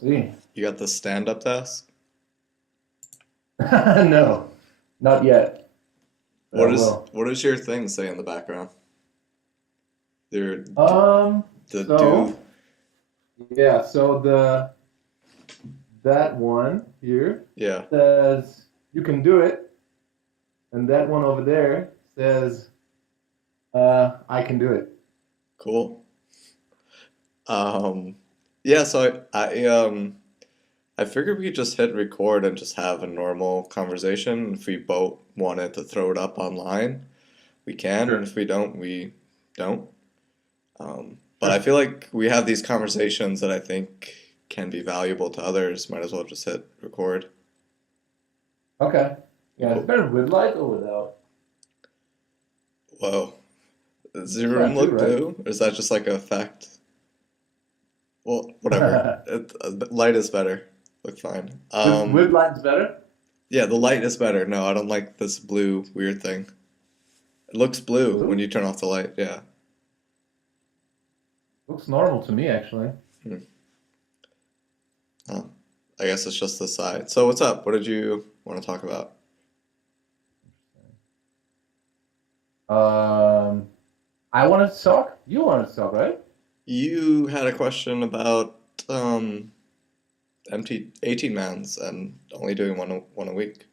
See. You got the stand-up desk? No, not yet, but I will. What does your thing say in the background? Your the do. So yeah, so the that one here Yeah, says you can do it, and that one over there says I can do it. cool. Um, yeah, so I figured we could just hit record and just have a normal conversation. If we both wanted to throw it up online, we can, and Sure. if we don't, we don't. But I feel like we have these conversations that I think can be valuable to others. Might as well just hit record. Okay. Yeah, it's Cool. better with light or without. Whoa. Does your It's room that too, look right? blue? Or is that just like a effect? Well, whatever. Light is better. Look fine. With light's better. Yeah, the light is better. No, I don't like this blue weird thing. It looks blue when Blue you turn off the light. Yeah. looks normal to me actually. Hmm. Oh, I guess it's just the side. So what's up? What did you want to talk about? Um, I wanted to talk. You wanted to talk, right? You had a question about empty 18 mans and only doing one a week.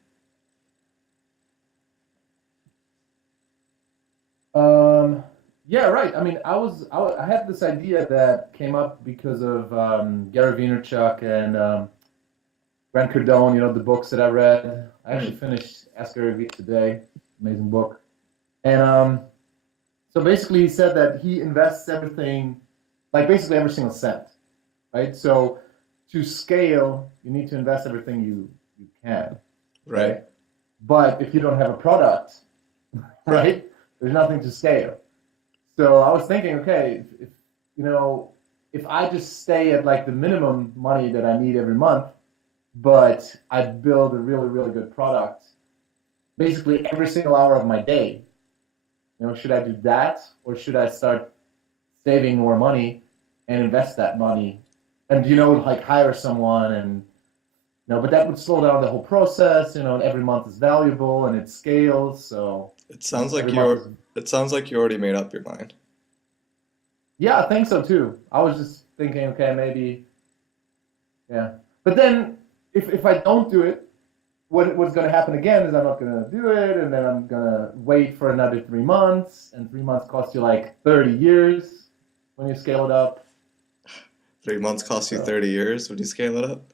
Um, yeah, right. I mean, I had this idea that came up because of Gary Vaynerchuk and Grant Cardone. You know, the books that I read. I actually Hmm. finished Ask Gary Vee today. Amazing book. And so basically, he said that he invests everything, like basically every single cent, right? So to scale, you need to invest everything you can, Right. right? But if you don't have a product, right, there's nothing to scale. So I was thinking, okay, if you know, if I just stay at like the minimum money that I need every month, but I build a really, really good product, basically every single hour of my day, should I do that or should I start saving more money and invest that money and like hire someone and but that would slow down the whole process, and every month is valuable and it scales, so It sounds every like month is. you already made up your mind. Yeah, I think so too. I was just thinking, okay, maybe, yeah. But then if I don't do it, what's going to happen again is I'm not going to do it, and then I'm going to wait for another 3 months, and 3 months costs you like 30 years when you scale it up. 3 months cost you So 30 years. Would you scale it up?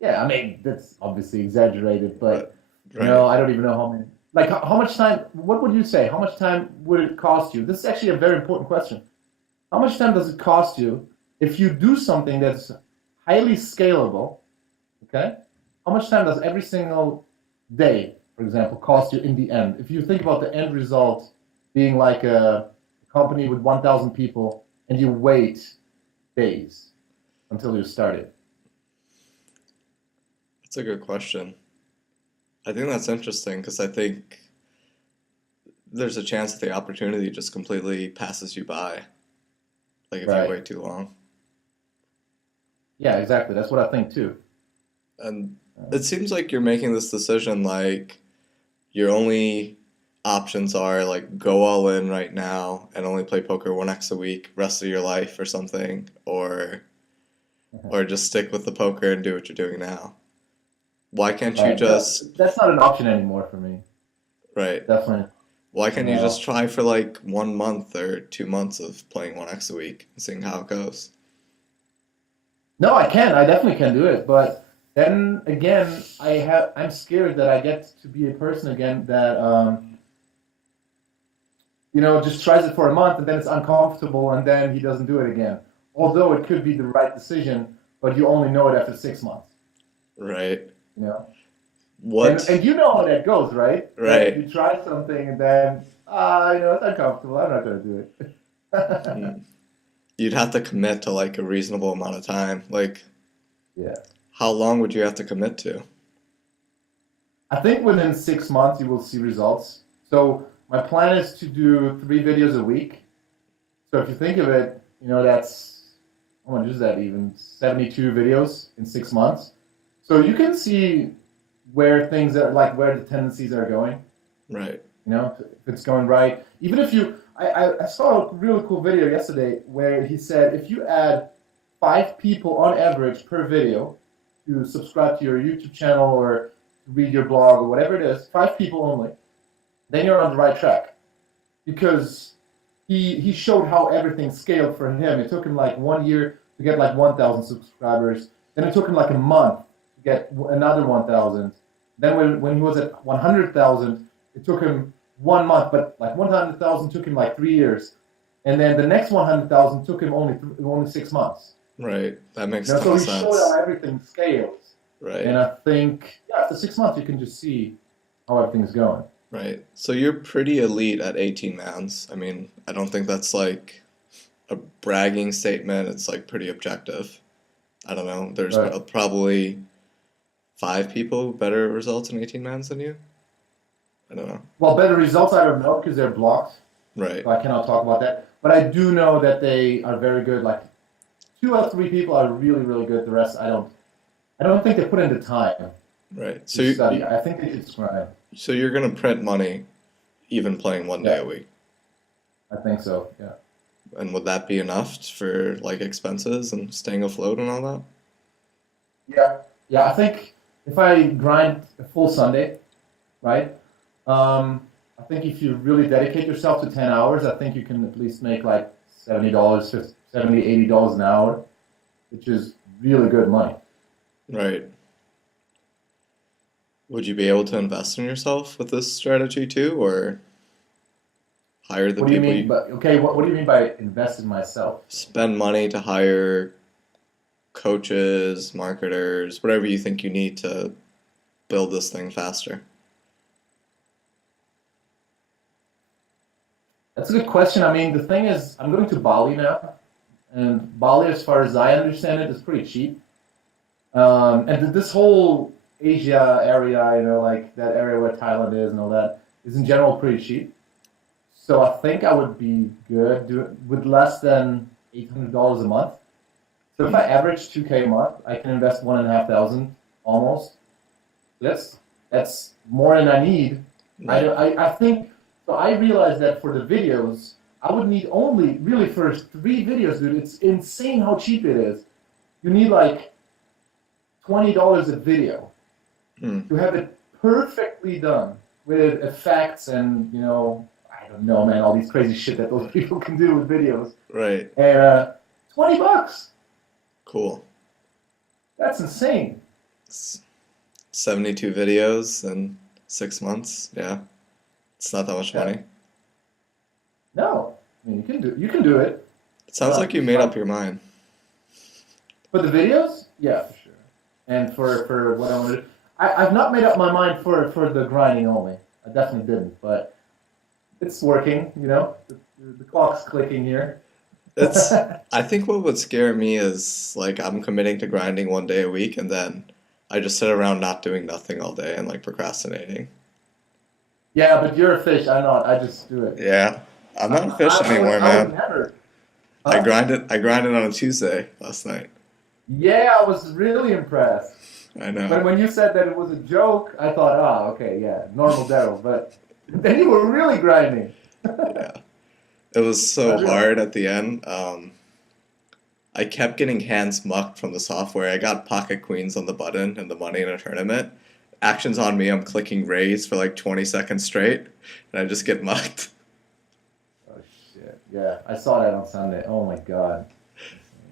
yeah, I mean that's obviously exaggerated, Right. but Right. I don't even know how many. Like how much time? What would you say? How much time would it cost you? This is actually a very important question. How much time does it cost you if you do something that's highly scalable? Okay, how much time does every single day, for example, cost you in the end? If you think about the end result being like a company with 1,000 people, and you wait days until you start it. That's a good question. I think that's interesting because I think there's a chance that the opportunity just completely passes you by, like if you Right. wait too long. Yeah, exactly. That's what I think too. And Uh, it seems like you're making this decision like your only options are like go all in right now and only play poker 1x a week rest of your life or something, or just stick with the poker and do what you're doing now. Why can't you right. No, just that's not an option anymore for me. right? Definitely. Why can't you just No. try for like 1 month or 2 months of playing 1x a week and seeing how it goes? No, I can. I definitely can do it. But then again, I'm scared that I get to be a person again that just tries it for a month and then it's uncomfortable and then he doesn't do it again. Although it could be the right decision, but you only know it after 6 months, Right. you know? And What? and you know how that goes, right? That Right. you try something and then it's uncomfortable. I'm not gonna do it. Hmm. You'd have to commit to like a reasonable amount of time. Like, Yeah. how long would you have to commit to? I think within 6 months you will see results. So my plan is to do 3 videos a week. So if you think of it, that's how much is that even? 72 videos in 6 months. So you can see where things are like where the tendencies are going. Right. You know, if it's going right. Even if you, I saw a really cool video yesterday where he said if you add 5 people on average per video to subscribe to your YouTube channel or read your blog or whatever it is, 5 people only, then you're on the right track. Because he showed how everything scaled for him. It took him like 1 year to get like 1,000 subscribers. Then it took him like a month to get another 1,000. Then when he was at 100,000, it took him 1 month, but like 100,000 took him like 3 years. And then the next 100,000 took him only 6 months. Right. That makes You know, so total he showed sense. how everything scales. Right. And I think, yeah, after 6 months, you can just see how everything's going. Right. So you're pretty elite at 18 mans. I mean, I don't think that's like a bragging statement. It's like pretty objective. I don't know. There's Right. probably 5 people with better results in 18 mans than you. I don't know. Well, better results I don't know because they're blocked. Right. So I cannot talk about that. But I do know that they are very good. Like 2 or 3 people are really, really good. The rest, I don't. I don't think they put in the time Right. So to study. I think they just grind. so you're gonna print money even playing one day Yeah, a week. I think so. Yeah. And would that be enough for like expenses and staying afloat and all that? Yeah. Yeah. I think if I grind a full Sunday, right? I think if you really dedicate yourself to 10 hours, I think you can at least make like $70, $80 an hour, which is really good money. Right. Would you be able to invest in yourself with this strategy too, or hire the What do you people mean? you But okay, what do you mean by invest in myself? spend money to hire coaches, marketers, whatever you think you need to build this thing faster? That's a good question. I mean, the thing is, I'm going to Bali now, and Bali, as far as I understand it, is pretty cheap. And this whole Asia area, you know, like that area where Thailand is and all that, is in general pretty cheap. So I think I would be good with less than $800 a month. So if I average 2K a month, I can invest 1,500 almost. That's more than I need. Right. I think so. I realized that for the videos, I would need only really for 3 videos, dude. It's insane how cheap it is. You need like $20 a video Hmm. to have it perfectly done with effects and I don't know, man, all these crazy shit that those people can do with videos. Right. And $20, Cool. that's insane. S- 72 videos in 6 months. Yeah. It's not that much Yeah. money. No, I mean you can do it. It sounds like you It's made fun. up your mind. For the videos, yeah, for sure. And for what I want to do, I've not made up my mind for the grinding only. I definitely didn't, but it's working. The clock's clicking here. It's I think what would scare me is like I'm committing to grinding one day a week and then I just sit around not doing nothing all day and like procrastinating. Yeah, but you're a fish. I'm not. I just do it. Yeah. I'm not a fish I would, anymore, I would man. never. I Huh? grinded on a Tuesday last night. Yeah, I was really impressed. I know. When you said that it was a joke, I thought, okay, yeah, normal Daryl. But then you were really grinding. Yeah. It was I so realized. hard at the end. I kept getting hands mucked from the software. I got pocket queens on the button and the money in a tournament. Actions on me, I'm clicking raise for like 20 seconds straight, and I just get mucked. Oh shit! Yeah, I saw that on Sunday. Oh my god!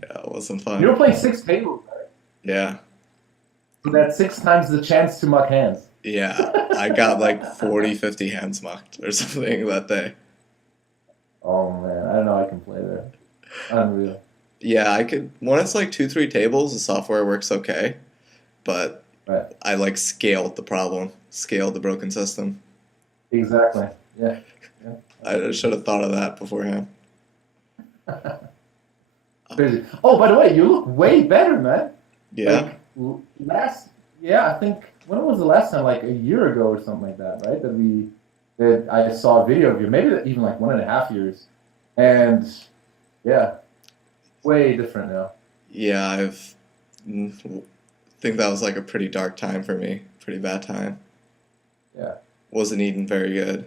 Yeah, it wasn't You were fun. playing 6 tables, right? Yeah, So that's 6 times the chance to muck hands. yeah. I got like 40, 50 hands mucked or something that day. Oh man, I don't know. I can play there. Unreal. Yeah, I could. When it's like 2, 3 tables, the software works okay, but Right. I like scaled the problem, scaled the broken system. Exactly. Yeah. Yeah. I should have thought of that beforehand. Crazy. Oh, by the way, you look way better, man. Yeah, Like last, yeah, I think when was the last time? Like a year ago or something like that, right? That I saw a video of you. Maybe even like 1.5 years. And yeah, way different now. Yeah, think that was like a pretty dark time for me. Pretty bad time. Yeah. Wasn't eating very good.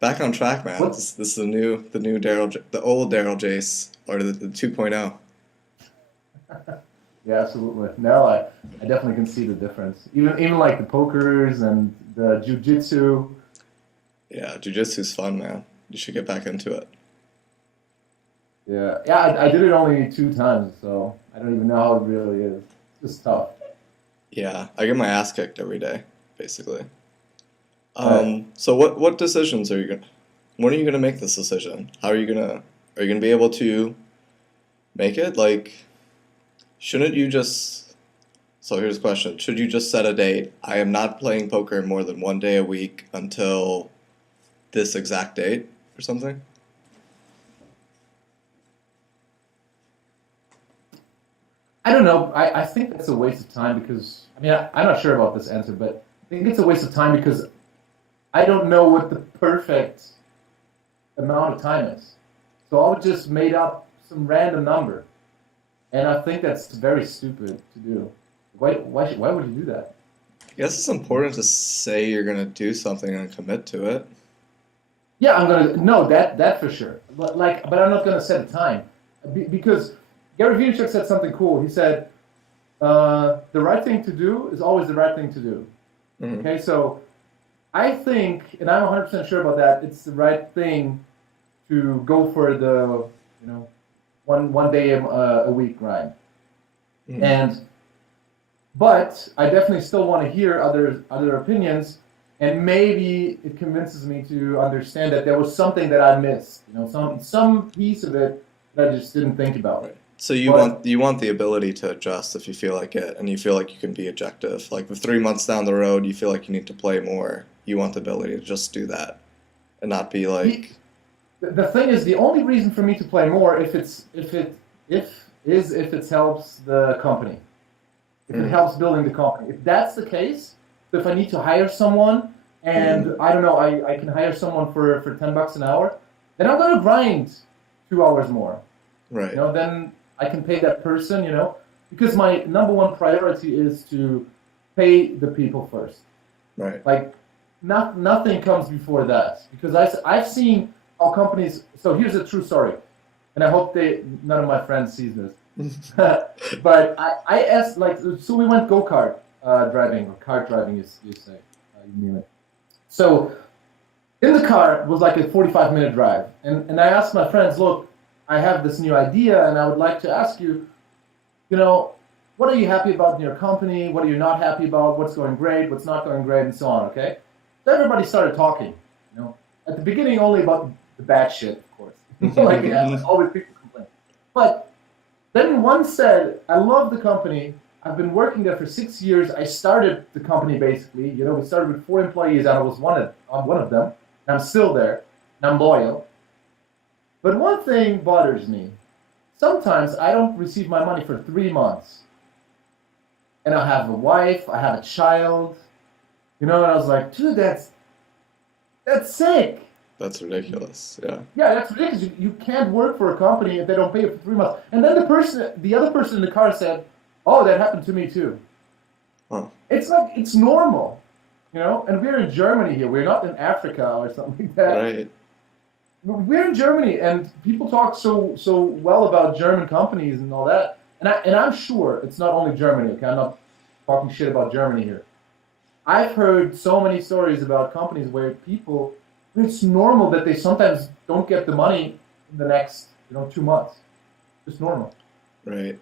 Back on track, man. What? This is the new the old Daryl Jace, or the 2.0. Yeah, absolutely. No, I definitely can see the difference. Even like the pokers and the jujitsu. Yeah, jujitsu's fun, man. You should get back into it. Yeah, yeah. I did it only 2 times, so I don't even know how it really is. It's just tough. Yeah, I get my ass kicked every day, basically. Right. So what decisions are you gonna? When are you gonna make this decision? Are you gonna be able to make it? Like, shouldn't you just? So here's the question: should you just set a date? I am not playing poker more than 1 day a week until this exact date or something? I don't know. I think that's a waste of time because I mean I'm not sure about this answer, but I think it's a waste of time because I don't know what the perfect amount of time is. So I would just made up some random number, and I think that's very stupid to do. Why would you do that? I guess it's important to say you're gonna do something and commit to it. Yeah, I'm gonna no that for sure. But I'm not gonna set a time because Gary Vaynerchuk said something cool. He said the right thing to do is always the right thing to do. Hmm. Okay, so I think, and I'm 100% sure about that. It's the right thing to go for the one day a week grind. Hmm. And but I definitely still want to hear other opinions, and maybe it convinces me to understand that there was something that I missed. Some piece of it that I just didn't think about. Right. So you But want the ability to adjust if you feel like it, and you feel like you can be objective. Like if 3 months down the road you feel like you need to play more, you want the ability to just do that and not be the like, the thing is, the only reason for me to play more if it helps the company. If it mm, helps building the company. If that's the case, so if I need to hire someone mm, and I don't know, I can hire someone for $10 an hour, then I'm gonna grind 2 hours more. right, Then I can pay that person, because my number one priority is to pay the people first. right. Like nothing comes before that because I've seen how companies. So here's a true story, and I hope none of my friends sees this. But I asked like so we went go-kart driving or kart driving you say you name it. So in the car was like a 45-minute drive, and I asked my friends, look, I have this new idea, and I would like to ask you, what are you happy about in your company? What are you not happy about? What's going great? What's not going great? And so on. Okay. So everybody started talking. At the beginning only about the bad shit, of course. Like always people complain, but then one said, I love the company. I've been working there for 6 years. I started the company basically. We started with 4 employees, and I was one of them. And I'm still there, and I'm loyal. But one thing bothers me. Sometimes I don't receive my money for 3 months, and I have a wife, I have a child, and I was like, dude, that's sick. That's ridiculous. Yeah. Yeah, that's ridiculous. You can't work for a company if they don't pay you for 3 months. And then the other person in the car said, "Oh, that happened to me too." Huh. It's like it's normal, And we're in Germany here. We're not in Africa or something like that. Right. We're in Germany, and people talk so well about German companies and all that. And I'm sure it's not only Germany. Okay, I'm not talking shit about Germany here. I've heard so many stories about companies where people, it's normal that they sometimes don't get the money in the next, 2 months. It's normal. Right.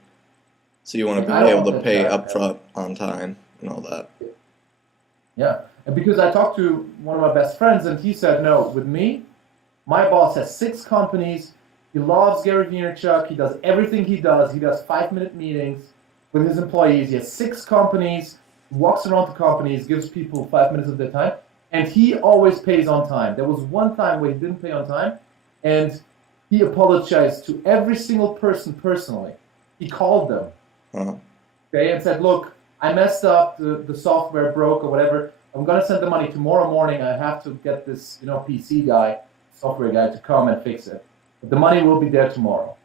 So you want Like to I be don't able want to that to pay happen. upfront on time and all that. Yeah, and because I talked to one of my best friends, and he said, no, with me, my boss has 6 companies. He loves Gary Vaynerchuk. He does everything he does. He does 5-minute meetings with his employees. He has 6 companies. He walks around the companies, gives people 5 minutes of their time, and he always pays on time. There was one time where he didn't pay on time, and he apologized to every single person personally. He called them, Huh. okay, and said, look, I messed up. The software broke or whatever. I'm going to send the money tomorrow morning. I have to get this, PC guy, software guy to come and fix it. But the money will be there tomorrow.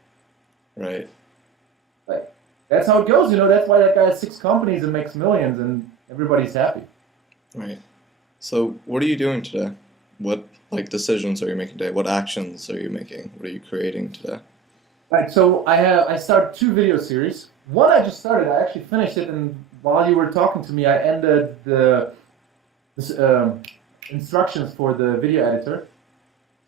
Right. that's how it goes. That's why that guy has 6 companies and makes millions, and everybody's happy. Right. So, what are you doing today? What decisions are you making today? What actions are you making? What are you creating today? Right. So I started 2 video series. One I just started. I actually finished it, and while you were talking to me, I ended the instructions for the video editor.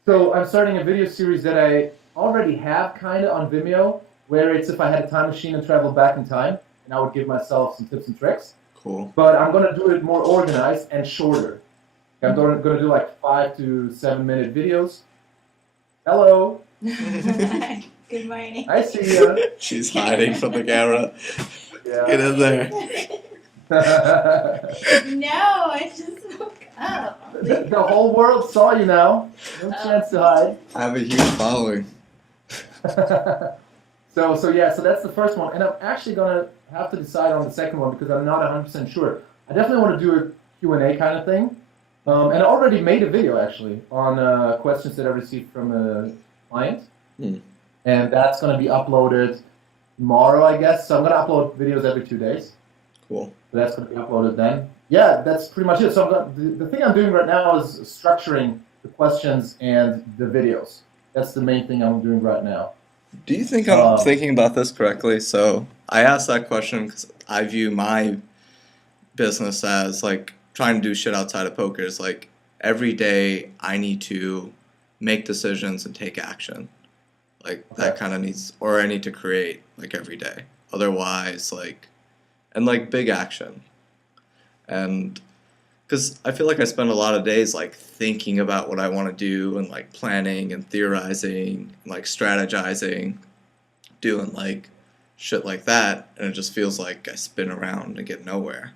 So I'm starting a video series that I already have kind of on Vimeo, where it's if I had a time machine and traveled back in time, and I would give myself some tips and tricks. Cool. But I'm going to do it more organized and shorter. I'm going to do like 5 to 7 minute videos. Hello. Good morning. I see you. She's hiding from the camera. Yeah. Get in there. No, I just woke up. The whole world saw you now. No chance to hide. I have a huge following. So that's the first one, and I'm actually gonna have to decide on the second one because I'm not 100% sure. I definitely want to do a Q&A kind of thing, and I already made a video actually on questions that I received from a client, and that's gonna be uploaded tomorrow, I guess. So I'm gonna upload videos every 2 days. Cool. So that's gonna be uploaded then. Yeah, that's pretty much it. So the thing I'm doing right now is structuring the questions and the videos. That's the main thing I'm doing right now. Do you think I'm thinking about this correctly? So I asked that question because I view my business as like trying to do shit outside of poker. Is like every day I need to make decisions and take action. Like that kind of needs, or I need to create like every day. Otherwise, like big action. And because I feel like I spend a lot of days like thinking about what I want to do and like planning and theorizing and like strategizing, doing like shit like that, and it just feels like I spin around and get nowhere.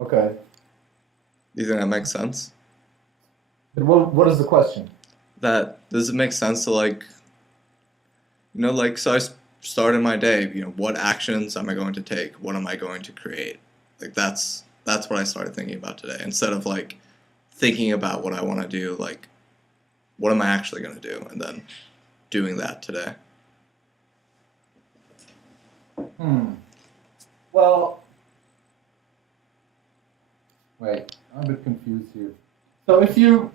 Okay. Do you think that makes sense? What is the question? Does it make sense to like, so I started my day, what actions am I going to take? What am I going to create? Like that's what I started thinking about today. Instead of like thinking about what I want to do, like what am I actually going to do? And then doing that today. Well, wait, I'm a bit confused here. So if you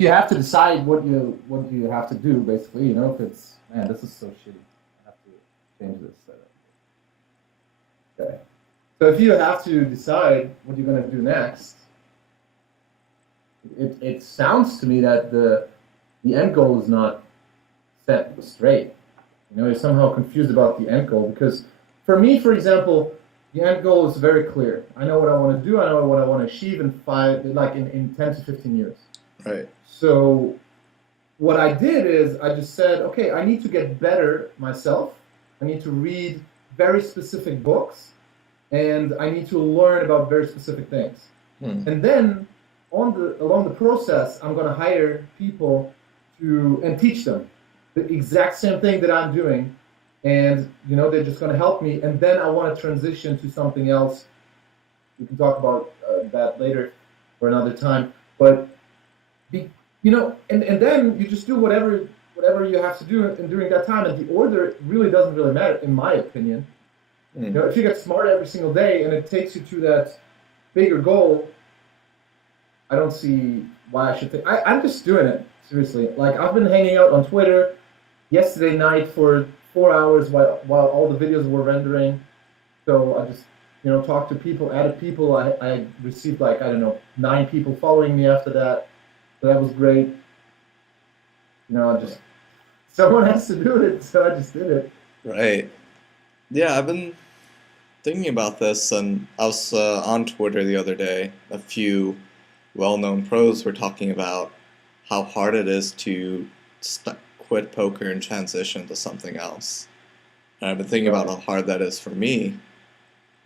have to decide what you have to do, basically, if it's, man, this is so shitty. I have to change this setup. Okay. So if you have to decide what you're going to do next, it sounds to me that the end goal is not set straight. You're somehow confused about the end goal, because for me, for example, the end goal is very clear. I know what I want to do. I know what I want to achieve in 10 to 15 years. Right. So what I did is I just said, okay, I need to get better myself. I need to read very specific books, and I need to learn about very specific things. And then along the process, I'm going to hire people and teach them the exact same thing that I'm doing, and they're just going to help me. And then I want to transition to something else. We can talk about that later or another time. But and then you just do whatever you have to do during that time, and the order really doesn't really matter, in my opinion. If you get smarter every single day and it takes you to that bigger goal, I don't see why I should think. I'm just doing it, seriously. Like, I've been hanging out on Twitter yesterday night for 4 hours while all the videos were rendering. So I just, talked to people, added people. I received 9 people following me after that. So that was great. Someone has to do it, so I just did it. Right. Yeah, I've been thinking about this, and I was on Twitter the other day. A few well-known pros were talking about how hard it is to quit poker and transition to something else. And I've been thinking about how hard that is for me.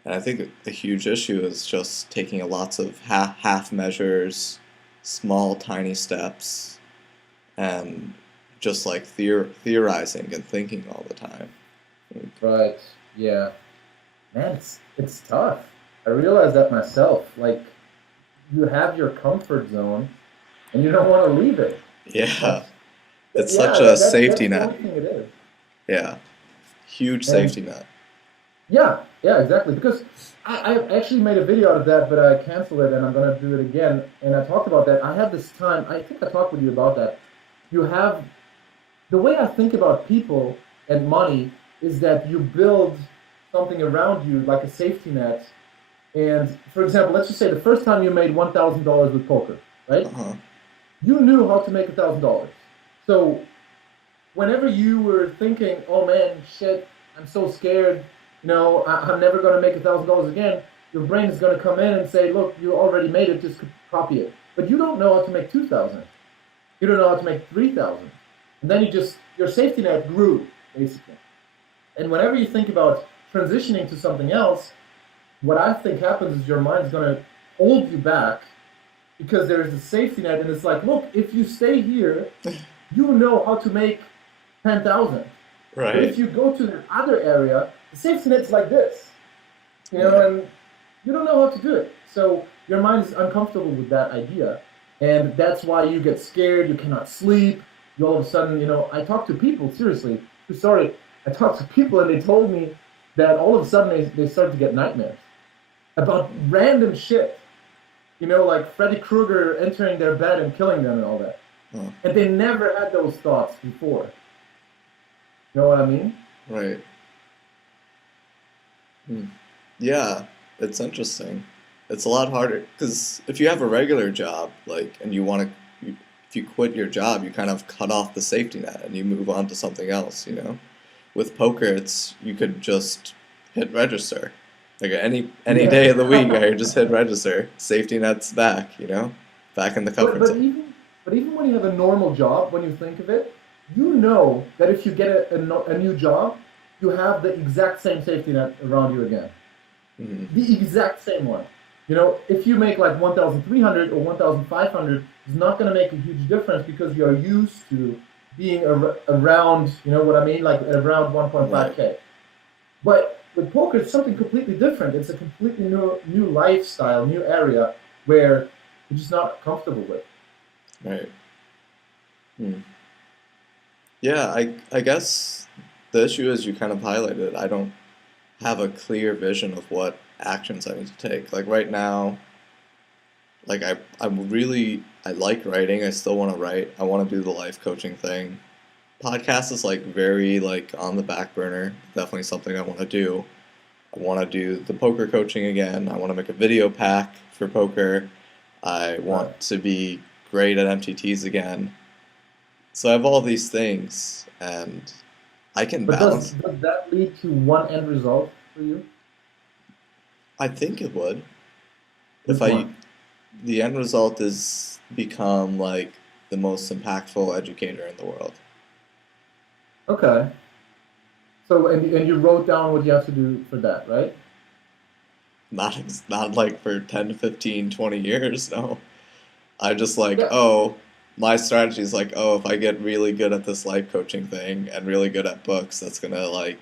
And I think the huge issue is just taking lots of half measures, small, tiny steps, and just like theorizing and thinking all the time. Right. Yeah. Man, it's tough. I realize that myself. Like, you have your comfort zone, and you don't want to leave it. Yeah. It's such a safety net. That's the only thing it is. Yeah. Huge safety net. Yeah, exactly. Because I actually made a video out of that, but I canceled it and I'm gonna do it again. And I talked about that. I had this time, I think I talked with you about that. You have the way I think about people and money is that you build something around you like a safety net. And for example, let's just say the first time you made $1,000 with poker, right? Uh-huh. You knew how to make $1,000. So whenever you were thinking, "Oh man, shit, I'm so scared, I'm never gonna make $1,000 again," your brain is gonna come in and say, "Look, you already made it, just copy it." But you don't know how to make 2,000. You don't know how to make 3,000, and then your safety net grew basically. And whenever you think about transitioning to something else, what I think happens is your mind's gonna hold you back because there is a safety net, and it's like, look, if you stay here, you know how to make 10,000. But if Right. you go to the other area, the safety net's like this, Right. and you don't know how to do it. So your mind is uncomfortable with that idea, and that's why you get scared. You cannot sleep. You all of a sudden, I talk to people seriously. Sorry, I talked to people, and they told me that all of a sudden they start to get nightmares about random shit. Like Freddy Krueger entering their bed and killing them and all that. Oh, And they never had those thoughts before. You know what I mean? right. Hmm. Yeah, it's interesting. It's a lot harder because if you have a regular job, like, and if you quit your job, you kind of cut off the safety net and you move on to something else, you know? With poker, you could just hit register. Like any Yeah. day of the week, I just hit register. Safety net's back, you know? Back in the but comfort but zone. even but even when you have a normal job, when you think of it, you know that if you get a new job, you have the exact same safety net around you again. Hmm. The exact same one. If you make like 1,300 or 1,500, it's not going to make a huge difference because you're used to being around, you know what I mean, like around Right, 1.5K. But with poker, it's something completely different. It's a completely new lifestyle, new area where you're just not comfortable with. right. Hmm. Yeah, I guess the issue is you kind of highlighted. I don't have a clear vision of what actions I need to take. Like right now, like I like writing. I still want to write. I want to do the life coaching thing. Podcast is like very like on the back burner. Definitely something I want to do. I want to do the poker coaching again. I want to make a video pack for poker. I Right. want to be great at MTTs again. So I have all these things and I can But does balance. does that lead to one end result for you? I think it would. If Which I one? The end result is become like the most impactful educator in the world. Okay. So and you wrote down what you have to do for that, right? Not like for 10 to 15, 20 years, no. I just like, Yeah. oh, my strategy is like, oh, if I get really good at this life coaching thing and really good at books, that's gonna like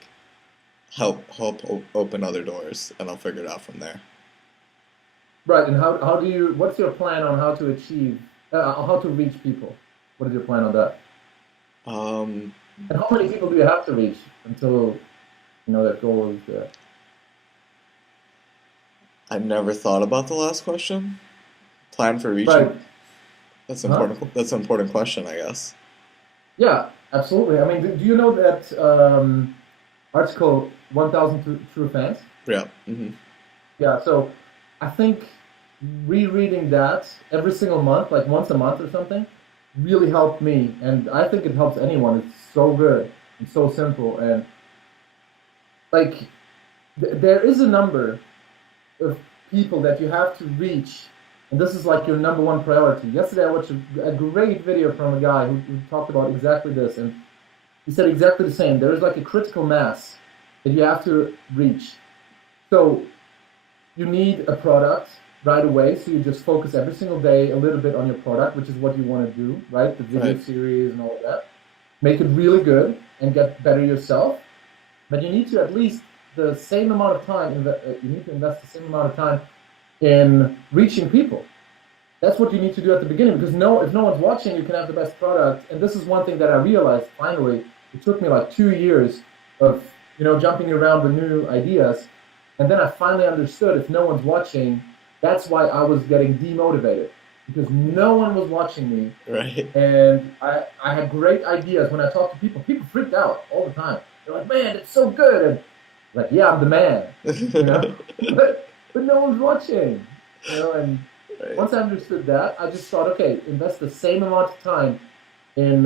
help open other doors, and I'll figure it out from there. Right. And how do you? What's your plan on how to achieve? How to reach people? What is your plan on that? Um, And how many people do you have to reach until that goal is there? I never thought about the last question. Plan for Right. reaching. That's Huh? important. That's an important question, I guess. Yeah. Absolutely. I mean, do you know that article 1,000 True Fans? Yeah. Hmm. Yeah. So I think rereading that every single month, like once a month or something, really helped me, and I think it helps anyone. It's so good and so simple, and like there is a number of people that you have to reach, and this is like your number one priority. Yesterday, I watched a great video from a guy who talked about exactly this, and he said exactly the same. There is like a critical mass that you have to reach. So you need a product right away, so you just focus every single day a little bit on your product, which is what you want to do, right? The video Right. series and all of that. Make it really good and get better yourself. But you need to at least the same amount of time. You need to invest the same amount of time in reaching people. That's what you need to do at the beginning because if no one's watching, you can have the best product. And this is one thing that I realized finally. It took me like 2 years of jumping around with new ideas. And then I finally understood if no one's watching, that's why I was getting demotivated because no one was watching me. Right. And I had great ideas when I talked to people. People freaked out all the time. They're like, man, it's so good. And like, yeah, I'm the man, but no one's watching, and Right. once I understood that, I just thought, okay, invest the same amount of time in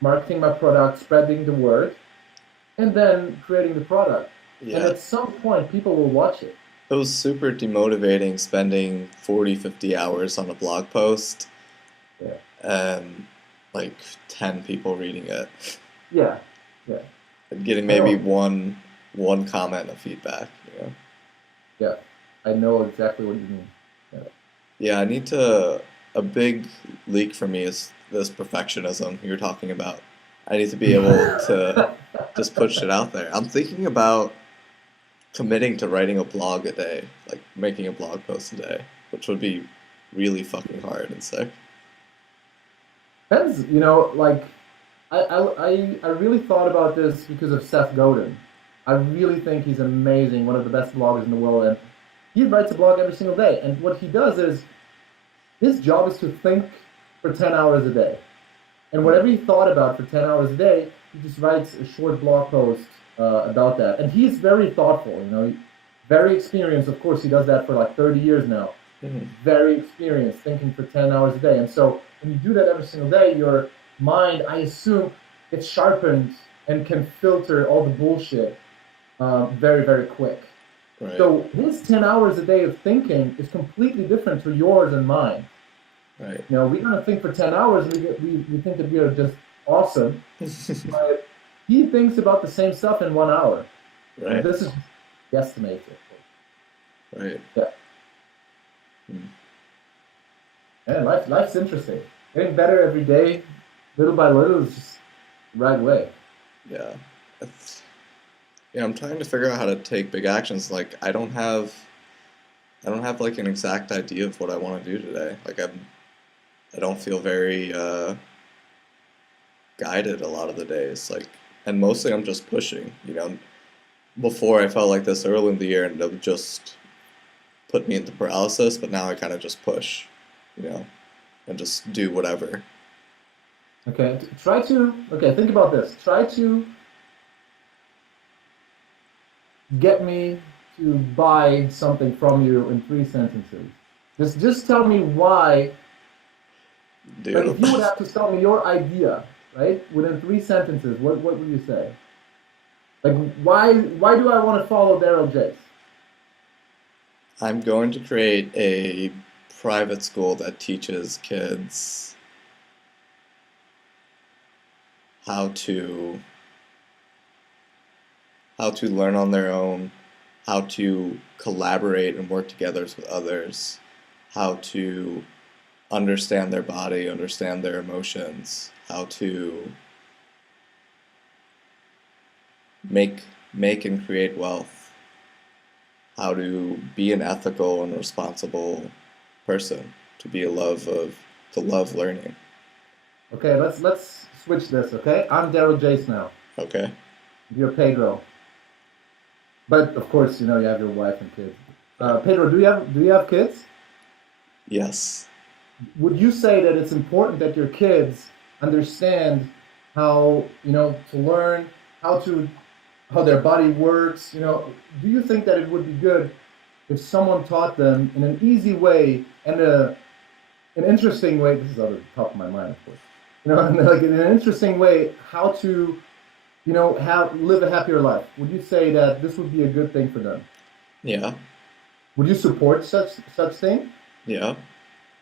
marketing my product, spreading the word, and then creating the product. And Yeah. at some point, people will watch it. It was super demotivating spending 40, 50 hours on a blog post Yeah. and like 10 people reading it Yeah. Yeah. and getting I maybe know. one comment of feedback, you know? Yeah. I know exactly what you mean. Yeah. Yeah, a big leak for me is this perfectionism you're talking about. I need to be able to just push it out there. I'm thinking about committing to writing a blog a day, like making a blog post a day, which would be really fucking hard and sick. Depends, like I really thought about this because of Seth Godin. I really think he's amazing, one of the best bloggers in the world, and he writes a blog every single day. And what he does is his job is to think for 10 hours a day. And whatever he thought about for 10 hours a day, he just writes a short blog post about that. And he's very thoughtful, very experienced. Of course, he does that for like 30 years now. Mhm. Very experienced thinking for 10 hours a day. And so when you do that every single day, your mind, I assume, gets sharpened and can filter all the bullshit very, very quick. Right. So his 10 hours a day of thinking is completely different to yours and mine. Right. We're going to think for 10 hours and we think that we are just awesome. But he thinks about the same stuff in 1 hour. Right. This is guesstimated. Right. Yeah. Hmm. Man, life's interesting. Getting better every day, little by little, is just the right way. Yeah. Yeah, I'm trying to figure out how to take big actions. Like I don't have like an exact idea of what I want to do today. Like I don't feel very guided a lot of the days. Like and mostly I'm just pushing, Before I felt like this early in the year and it would just put me into paralysis, but now I kind of just push, and just do whatever. Okay, think about this. Try to get me to buy something from you in 3 sentences. Just tell me why. Dude, Like if you would have to tell me your idea, right, within 3 sentences, what would you say? Like why do I want to follow Daryl Jace? I'm going to create a private school that teaches kids how to learn on their own, how to collaborate and work together with others, how to understand their body, understand their emotions, how to make and create wealth, how to be an ethical and responsible person, to love learning. Okay, let's switch this, okay? I'm Daryl Jace now. Okay. You're Pedro. But of course, you have your wife and kids. Pedro, do you have kids? Yes. Would you say that it's important that your kids understand how, to learn how their body works? Do you think that it would be good if someone taught them in an easy way and an interesting way? This is out of the top of my mind, of course. Like in an interesting way, how to, live a happier life. Would you say that this would be a good thing for them? Yeah. Would you support such thing? Yeah.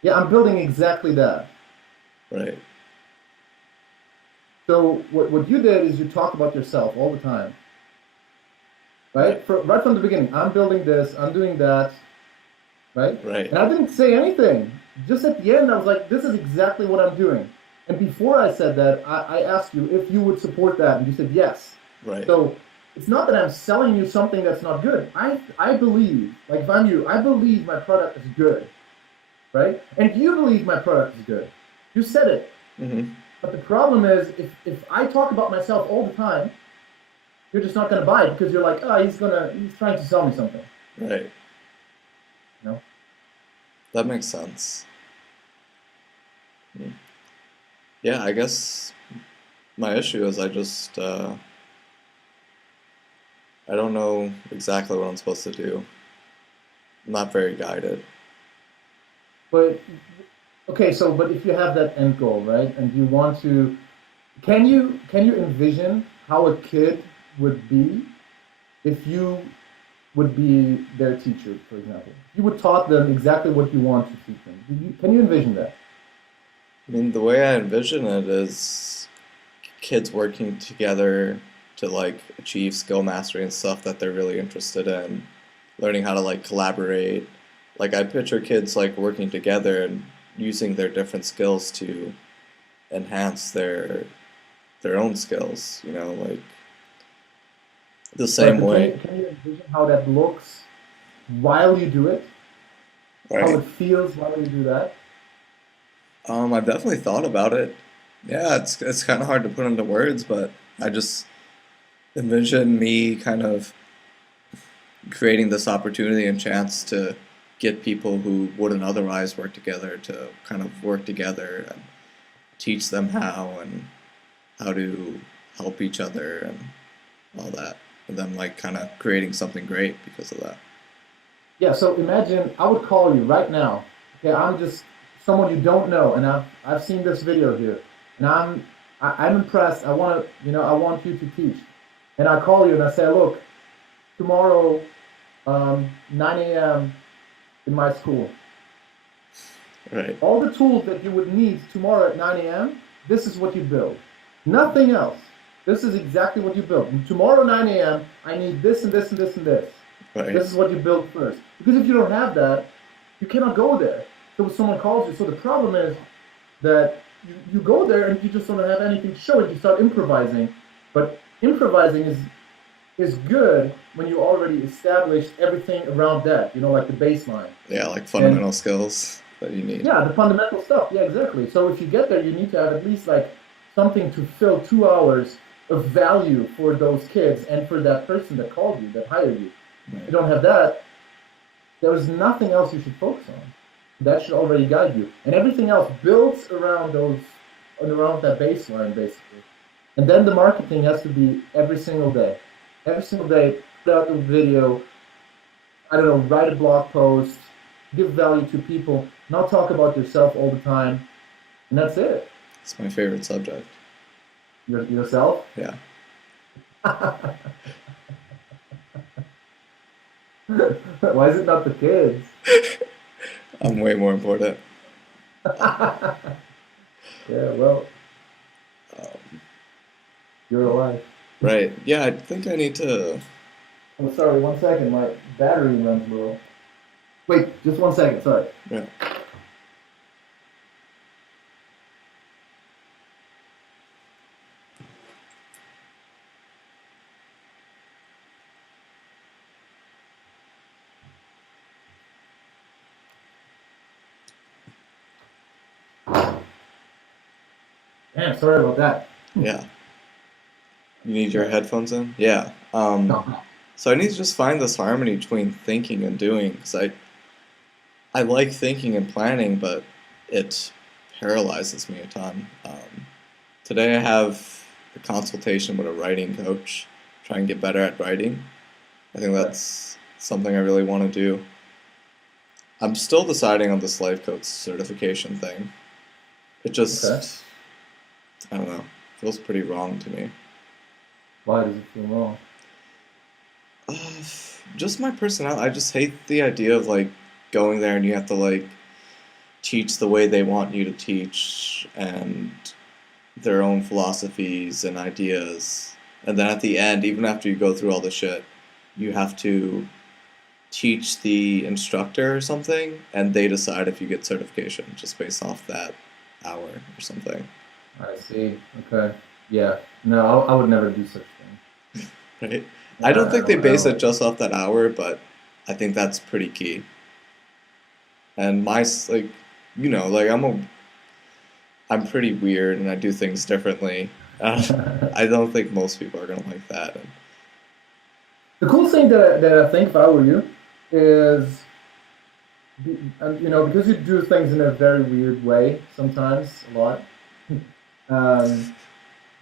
Yeah, I'm building exactly that. Right. So what you did is you talk about yourself all the time. Right? Right from the beginning, I'm building this, I'm doing that. Right? Right. And I didn't say anything. Just at the end, I was like, this is exactly what I'm doing. And before I said that, I asked you if you would support that, and you said yes. Right. So it's not that I'm selling you something that's not good. I believe, like if I'm you, I believe my product is good. Right? And you believe my product is good. You said it. Mm-hmm. But the problem is, if I talk about myself all the time, you're just not going to buy it because you're like, oh, he's trying to sell me something. Right. You know? That makes sense. Yeah, I guess my issue is I don't know exactly what I'm supposed to do. I'm not very guided. But okay, so but if you have that end goal, right, and you want to, can you envision how a kid would be if you would be their teacher, for example? You would taught them exactly what you want to teach them. Can you envision that? I mean, the way I envision it is kids working together to like achieve skill mastery and stuff that they're really interested in, learning how to like collaborate. Like I picture kids like working together and using their different skills to enhance their own skills, like the Right, same but way. can you envision how that looks while you do it? How Right. it feels while you do that? I've definitely thought about it. Yeah, it's kind of hard to put into words, but I just envision me kind of creating this opportunity and chance to get people who wouldn't otherwise work together to kind of work together and teach them how to help each other and all that. And then like kind of creating something great because of that. Yeah, so imagine I would call you right now. Okay, I'm just someone you don't know, and I've seen this video here, and I'm impressed. I want to, I want you to teach, and I call you and I say, look, tomorrow, 9 a.m. in my school. Right. All the tools that you would need tomorrow at 9 a.m. This is what you build. Nothing else. This is exactly what you build. Tomorrow 9 a.m. I need this and this and this and this. Right. This is what you build first. Because if you don't have that, you cannot go there. So when someone calls you, so the problem is that you go there and you just don't have anything to show it. You start improvising. But improvising is good when you already established everything around that, like the baseline. Yeah, like And fundamental skills that you need. yeah, the fundamental stuff. Yeah, exactly. So if you get there, you need to have at least like something to fill 2 hours of value for those kids and for that person that called you, that hired you. If you Right. don't have that, there's nothing else you should focus on. That should already guide you. And everything else builds around that baseline, basically. And then the marketing has to be every single day. Every single day, put out a video, I don't know, write a blog post, give value to people, not talk about yourself all the time. And that's it. It's my favorite subject. Yourself. Yeah. Why is it not the kids? I'm way more important. Yeah, well, Um, you're alive. right. Yeah, I think I need to. Oh, sorry, 1 second. My battery runs low. Wait, just 1 second. Sorry. Yeah. Damn, sorry about that. Yeah. You need your headphones in? Yeah. No. So I need to just find this harmony between thinking and doing, because I like thinking and planning, but it paralyzes me a ton. Today I have a consultation with a writing coach, try and get better at writing. I think that's something I really want to do. I'm still deciding on this life coach certification thing. It just, Okay. I don't know, feels pretty wrong to me. Why does it feel wrong? Uh, just my personality. I just hate the idea of like going there and you have to like teach the way they want you to teach and their own philosophies and ideas. And then at the end, even after you go through all the shit, you have to teach the instructor or something, and they decide if you get certification just based off that hour or something. I see. Okay. Yeah. No, I would never do such a thing. Right? I don't think they I base don't it just off that hour, but I think that's pretty key. And like, like I'm pretty weird and I do things differently. like I don't think most people are gonna like that. And The cool thing that I think if I were you is, because you do things in a very weird way sometimes, a lot. Um,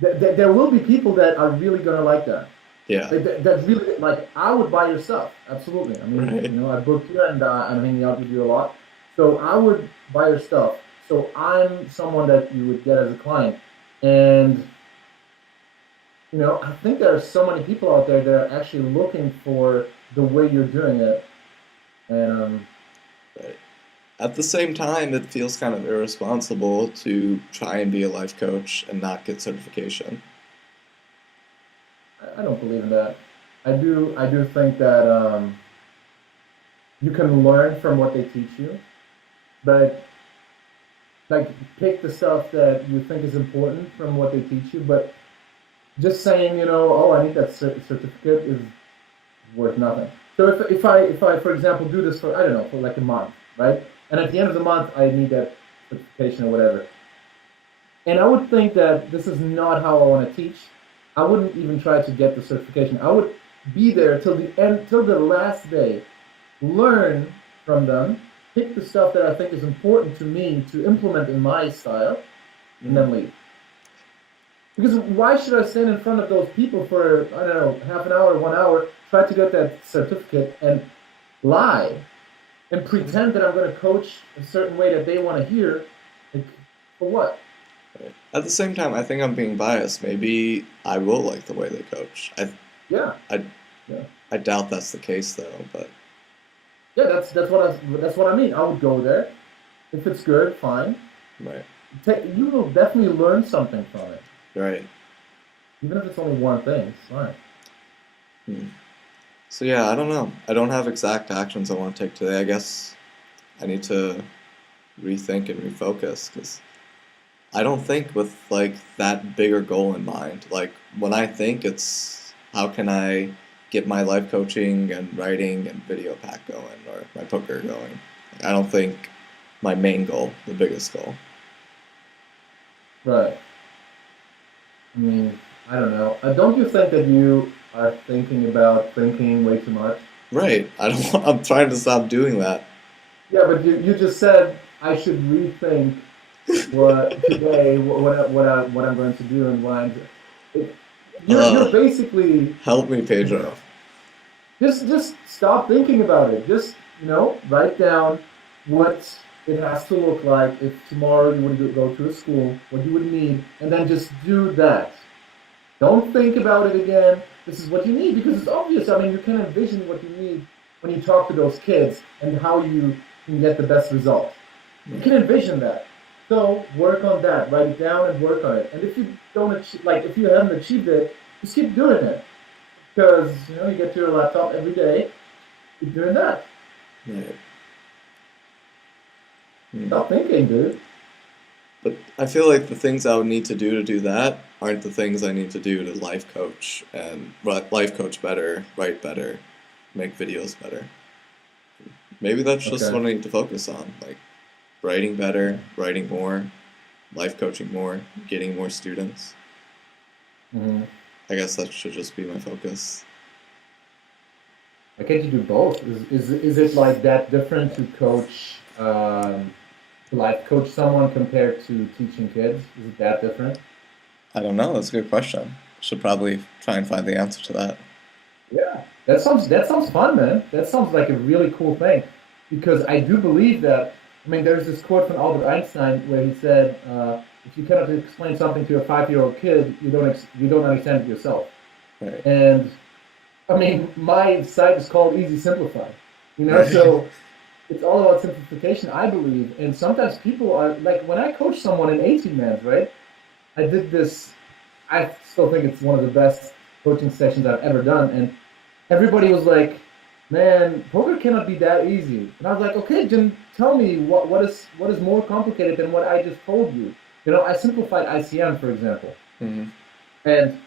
there will be people that are really gonna like that. Yeah, That really like. I would buy your stuff, absolutely. I mean, right. I booked you and I'm hanging out with you a lot, so I would buy your stuff. So I'm someone that you would get as a client, and I think there are so many people out there that are actually looking for the way you're doing it, and Right. At the same time, it feels kind of irresponsible to try and be a life coach and not get certification. I don't believe in that. I do think that you can learn from what they teach you, but like pick the stuff that you think is important from what they teach you. But just saying, oh, I need that certificate is worth nothing. So if I for example do this for I don't know for like a month, right? And at the end of the month I need that certification or whatever. And I would think that this is not how I want to teach. I wouldn't even try to get the certification. I would be there till the end, till the last day, learn from them, pick the stuff that I think is important to me to implement in my style, and then leave. Because why should I stand in front of those people for, I don't know, half an hour, 1 hour, try to get that certificate and lie and pretend that I'm going to coach a certain way that they want to hear? Like, for what? Right. At the same time, I think I'm being biased. Maybe I will like the way they coach. Yeah. I, Yeah. I doubt that's the case though, but Yeah, that's what I mean. I would go there. If it's good, fine. right, You will definitely learn something from it, right. even if it's only one thing. It's fine. Hmm. So yeah, I don't know. I don't have exact actions I want to take today. I guess I need to rethink and refocus because I don't think with like that bigger goal in mind. Like when I think it's how can I get my life coaching and writing and video pack going or my poker going. Like, I don't think my main goal, the biggest goal. Right. I mean, I don't know. Don't you think that you are thinking about thinking way too much? Right. I don't. I'm trying to stop doing that. Yeah, but you just said I should rethink what today, what I'm going to do, and why it, you're Uh, basically Help me, Pedro. just stop thinking about it. Just write down what it has to look like if tomorrow you would go to a school, what you would need, and then just do that. Don't think about it again. This is what you need because it's obvious. I mean, you can envision what you need when you talk to those kids and how you can get the best result. You can envision that. So work on that. Write it down and work on it. And if you don't if you haven't achieved it, just keep doing it because you get to your laptop every day. Keep doing that. Right. Hmm. Stop thinking, dude. But I feel like the things I would need to do that aren't the things I need to do to life coach and life coach better, write better, make videos better. Maybe that's just Okay. what I need to focus on, like writing better, writing more, life coaching more, getting more students. Mm-hmm. I guess that should just be my focus. Why can't you do both? Is it like that different to coach, to like coach someone compared to teaching kids? Is it that different? I don't know. That's a good question. Should probably try and find the answer to that. Yeah, that sounds fun, man. That sounds like a really cool thing, because I do believe that. I mean, there's this quote from Albert Einstein where he said, "If you cannot explain something to a 5-year-old kid, you don't understand it yourself." Right. And I mean, my site is called Easy Simplify. Right. So it's all about simplification, I believe. And sometimes people are like, when I coach someone in 18 man, right? I did this. I still think it's one of the best coaching sessions I've ever done. And everybody was like, "Man, poker cannot be that easy." And I was like, "Okay, Jim, tell me what is more complicated than what I just told you." I simplified ICM, for example, Hmm. and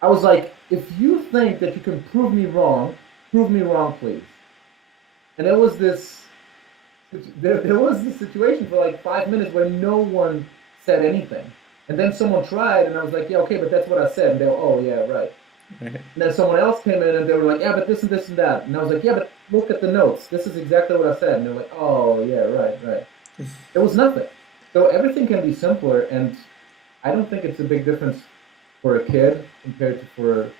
I was like, "If you think that you can prove me wrong, please." And there was this situation for like 5 minutes where no one said anything. And then someone tried, and I was like, "Yeah, okay, but that's what I said." And they were, "Oh, yeah, right." Right. And then someone else came in and they were like, yeah, but this and this and that. And I was like, yeah, but look at the notes. This is exactly what I said. And they're like, oh, yeah, right, right. It was nothing. So everything can be simpler. And I don't think it's a big difference for a kid compared to for,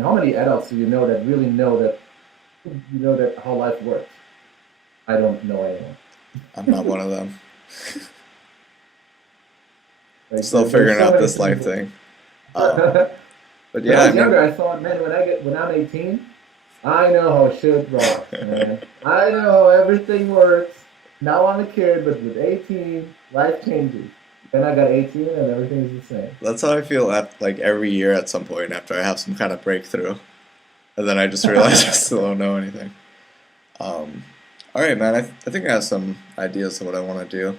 how many adults do you know that really know that how life works? I don't know anyone. I'm not one of them. Like, Still there's figuring so out many this life people. thing. But When yeah, I I was mean, younger, I thought, man, when I'm 18, I know how shit rocks, man. I know how everything works. Now I'm a kid, but with 18, life changes. Then I got 18, and everything is the same. that's how I feel at, like every year at some point after I have some kind of breakthrough, and then I just realize I still don't know anything. Um, all right, man. I think I have some ideas of what I want to do.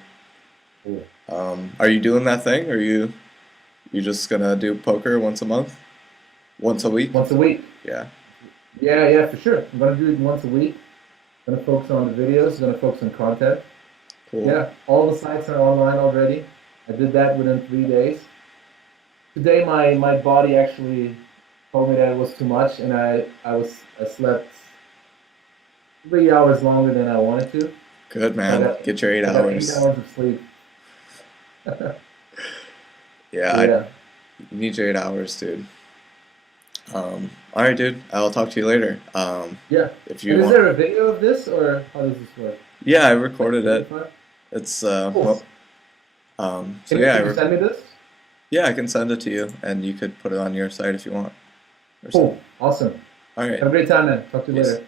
Cool. Are you doing that thing? Or you just gonna do poker once a month, once a week? Once a week. Yeah, Yeah, yeah, for sure. I'm gonna do it once a week. Gonna focus on the videos. Gonna focus on content. cool. Yeah, all the sites are online already. I did that within 3 days. Today, my body actually told me that it was too much, and I slept 3 hours longer than I wanted to. Good I man. got Get your eight I got eight hours. hours of sleep. Yeah, So I yeah, you need your 8 hours, dude. All right, dude. I'll talk to you later. yeah. If And you is want, there a video of this, or how does this work? yeah, I Like recorded it. Spotify? It's Cool. so Can yeah, you send me this? yeah, I can send it to you, and you could put it on your site if you want, or something. Cool. Awesome. All right. Have a great time, man. Talk to you Peace. later.